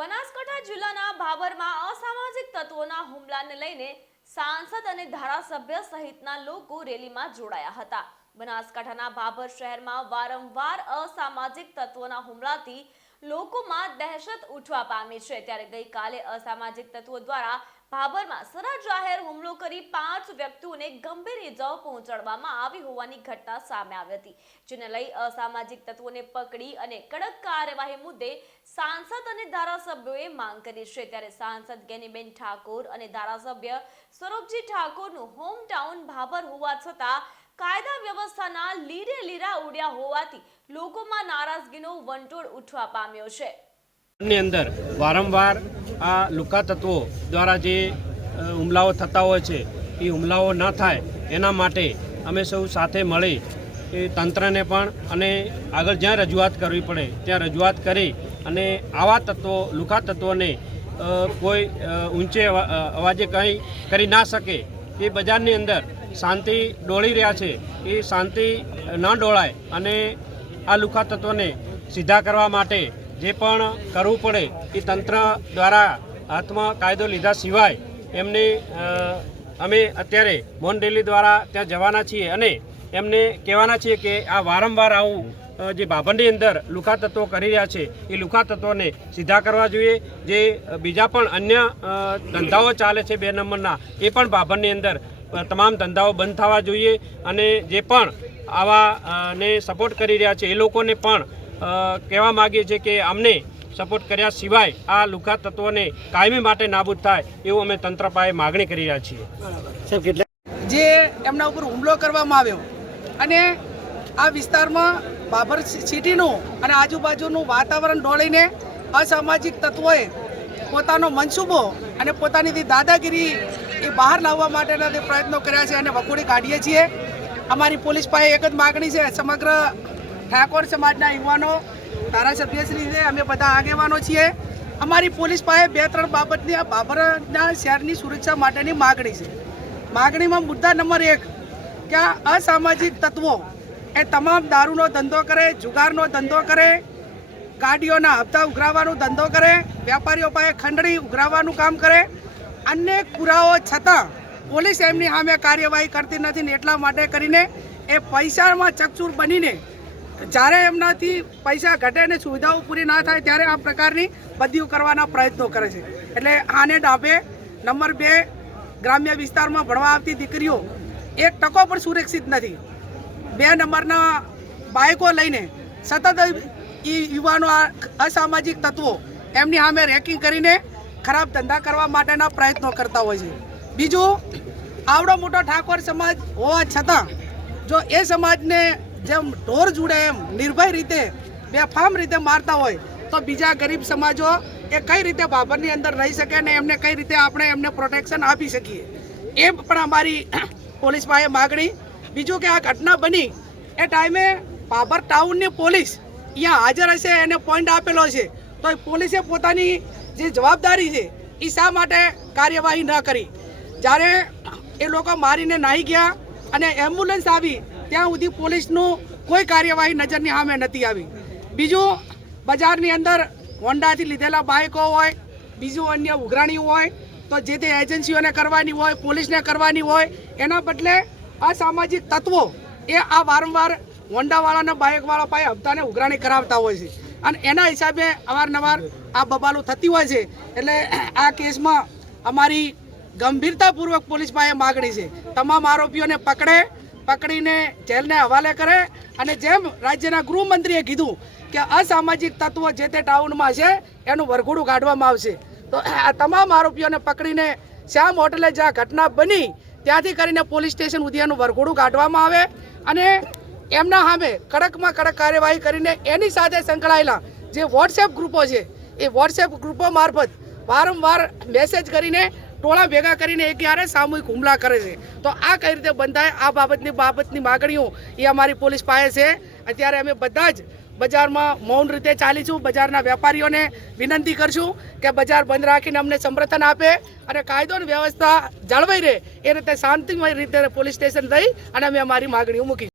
બનાસકાંઠા જિલ્લાના ભાભરમાં અસામાજિક તત્વોના હુમલાને લઈને સાંસદ અને ધારાસભ્ય સહિતના લોકો રેલીમાં જોડાયા હતા। બનાસકાંઠાના ભાભર શહેરમાં વારંવાર અસામાજિક તત્વોના હુમલાથી લોકોમાં દહેશત ઉઠવા પામી છે। ત્યારે ગઈકાલે અસામાજિક તત્વો દ્વારા ભાભરમાં સરા જાહેર હુમલો કરી 5 વ્યક્તિઓને ગંભીર ઇજાઓ પહોંચાડવામાં આવી હોવાની ઘટના સામે આવી હતી, જેને લઈ અસામાજિક તત્વોને પકડી અને કડક કાર્યવાહી મુદ્દે સાંસદ અને ધારાસભ્યોએ માંગ કરી છે। ત્યારે સાંસદ ગેનીબેન ઠાકોર અને ધારાસભ્ય સ્વરૂપજી ઠાકોરનું હોમ ટાઉન ભાભર હોવા છતાં કાયદા વ્યવસ્થાના લીરે લીરા ઉડ્યા હોવાથી લોકોમાં નારાજગીનો વંટોળ ઉઠવા પામ્યો છે। ની અંદર વારંવાર આ લુકા તત્વો દ્વારા જે હુમલાઓ થતા હોય છે એ હુમલાઓ ન થાય એના માટે અમે સૌ સાથે મળી એ તંત્રને પણ અને આગળ જ્યાં રજૂઆત કરવી પડે ત્યાં રજૂઆત કરી અને આવા તત્વો લુકા તત્વોને કોઈ ઊંચે અવાજે કંઈ કરી ના શકે એ બજારની અંદર શાંતિ ડોળી રહ્યા છે એ શાંતિ ન ડોળાય અને આ લુકા તત્વોને સીધા કરવા માટે જે પણ કરવું પડે એ તંત્ર દ્વારા હાથમાં કાયદો લીધા સિવાય એમને અમે અત્યારે મૌન રેલી દ્વારા ત્યાં જવાના છીએ અને એમને કહેવાના છીએ કે આ વારંવાર આવું જે ભાભરની અંદર લુકા તત્વો કરી રહ્યા છે એ લુકા તત્વોને સીધા કરવા જોઈએ। જે બીજા પણ અન્ય ધંધાઓ ચાલે છે 2 નંબરના એ પણ ભાભરની અંદર તમામ ધંધાઓ બંધ થવા જોઈએ અને જે પણ આવા ને સપોર્ટ કરી રહ્યા છે એ લોકોને પણ કહેવા માગીએ છીએ કે અમને સપોર્ટ કર્યા સિવાય આ લુકા તત્વોને કાયમી માટે નાબૂદ થાય એવું અમે તંત્ર પાસે માગણી કરી રહ્યા છીએ। જે એમના ઉપર હુમલો કરવામાં આવ્યો અને આ વિસ્તારમાં ભાભર સિટીનું અને આજુબાજુનું વાતાવરણ ડોળીને અસામાજિક તત્વોએ પોતાનો મનસૂબો અને પોતાની દાદાગીરી એ બહાર લાવવા માટેના તે પ્રયત્નો કર્યા છે અને વખોડી કાઢીએ છીએ। અમારી પોલીસ પાસે એક જ માગણી છે, સમગ્ર ઠાકોર સમાજના યુવાનો ધારાસભ્યશ્રી છે, અમે બધા આગેવાનો છીએ। અમારી પોલીસ પાસે 2-3 બાબતની આ ભાભરના શહેરની સુરક્ષા માટેની માગણી છે। માગણીમાં મુદ્દા નંબર 1 કે આ અસામાજિક તત્વો એ તમામ દારૂનો ધંધો કરે, જુગારનો ધંધો કરે, ગાડીઓના હપ્તા ઉઘરાવવાનો ધંધો કરે, વેપારીઓ પાસે ખંડણી ઉઘરાવવાનું કામ કરે। અનેક પુરાવો છતાં પોલીસ એમની સામે કાર્યવાહી કરતી નથી ને એટલા માટે કરીને એ પૈસામાં ચકચૂર બનીને જ્યારે એમનાથી પૈસા ઘટે અને સુવિધાઓ પૂરી ના થાય ત્યારે આ પ્રકારની બદલીઓ કરવાના પ્રયત્નો કરે છે। એટલે આને ડાબે નંબર 2 ગ્રામ્ય વિસ્તારમાં ભણવા આવતી દીકરીઓ 1% પણ સુરક્ષિત નથી। 2 નંબરના બાઇકો લઈને સતત યુવાનો અસામાજિક તત્વો એમની સામે રેકિંગ કરીને ખરાબ ધંધા કરવા માટેના પ્રયત્નો કરતા હોય છે। બીજું, આવડો મોટો ઠાકોર સમાજ હોવા છતાં જો એ સમાજને જેમ ઢોર જુડે એમ નિર્ભય રીતે બેફામ રીતે મારતા હોય તો બીજા ગરીબ સમાજો એ કઈ રીતે ભાભરની અંદર રહી શકે અને એમને કઈ રીતે આપણે એમને પ્રોટેક્શન આપી શકીએ એ પણ અમારી પોલીસ પાસે માગણી। બીજું કે આ ઘટના બની એ ટાઈમે ભાભર ટાઉનની પોલીસ અહીંયા હાજર હશે એને પોઈન્ટ આપેલો છે તો એ પોલીસે પોતાની જે જવાબદારી છે એ શા માટે કાર્યવાહી ન કરી? જ્યારે એ લોકો મારીને નાહી ગયા અને એમ્બ્યુલન્સ આવી ત્યાં સુધી પોલીસનું કોઈ કાર્યવાહી નજરની સામે નથી આવી। બીજું, બજારની અંદર હોન્ડાથી લીધેલા બાઇકો હોય, બીજું અન્ય ઉઘરાણી હોય તો જે તે એજન્સીઓને કરવાની હોય, પોલીસને કરવાની હોય, એના બદલે અસામાજિક તત્વો એ આ વારંવાર હોન્ડાવાળાના બાઇકવાળા પાસે હપ્તાને ઉઘરાણી કરાવતા હોય છે અને એના હિસાબે અવારનવાર આ બબાલું થતી હોય છે। એટલે આ કેસમાં અમારી ગંભીરતાપૂર્વક પોલીસ પાસે માગણી છે, તમામ આરોપીઓને પકડીને જેલને હવાલે કરે અને જેમ રાજ્યના ગૃહમંત્રીએ કીધું કે અસામાજિક તત્વો જે તે ટાઉનમાં છે એનું વરઘોડું કાઢવામાં આવશે। તો આ તમામ આરોપીઓને પકડીને શ્યામ હોટલે જ્યાં ઘટના બની ત્યાંથી કરીને પોલીસ સ્ટેશન સુધી એનું વરઘોડું કાઢવામાં આવે અને એમના સામે કડકમાં કડક કાર્યવાહી કરીને એની સાથે સંકળાયેલા જે વોટ્સએપ ગ્રુપો છે એ વોટ્સએપ ગ્રુપો મારફત વારંવાર મેસેજ કરીને ટોળા ભેગા કરીને એ ક્યારે સામૂહિક હુમલા કરે છે તો આ કઈ રીતે બંધ થાય આ બાબતની માગણીઓ એ અમારી પોલીસ પાસે છે। અત્યારે અમે બધા જ બજારમાં મૌન રીતે ચાલીશું। બજારના વેપારીઓને વિનંતી કરશું કે બજાર બંધ રાખીને અમને સમર્થન આપે અને કાયદો અને વ્યવસ્થા જળવાઈ રહે એ રીતે શાંતિમય રીતે પોલીસ સ્ટેશન રહી અને અમે અમારી માગણીઓ મૂકી।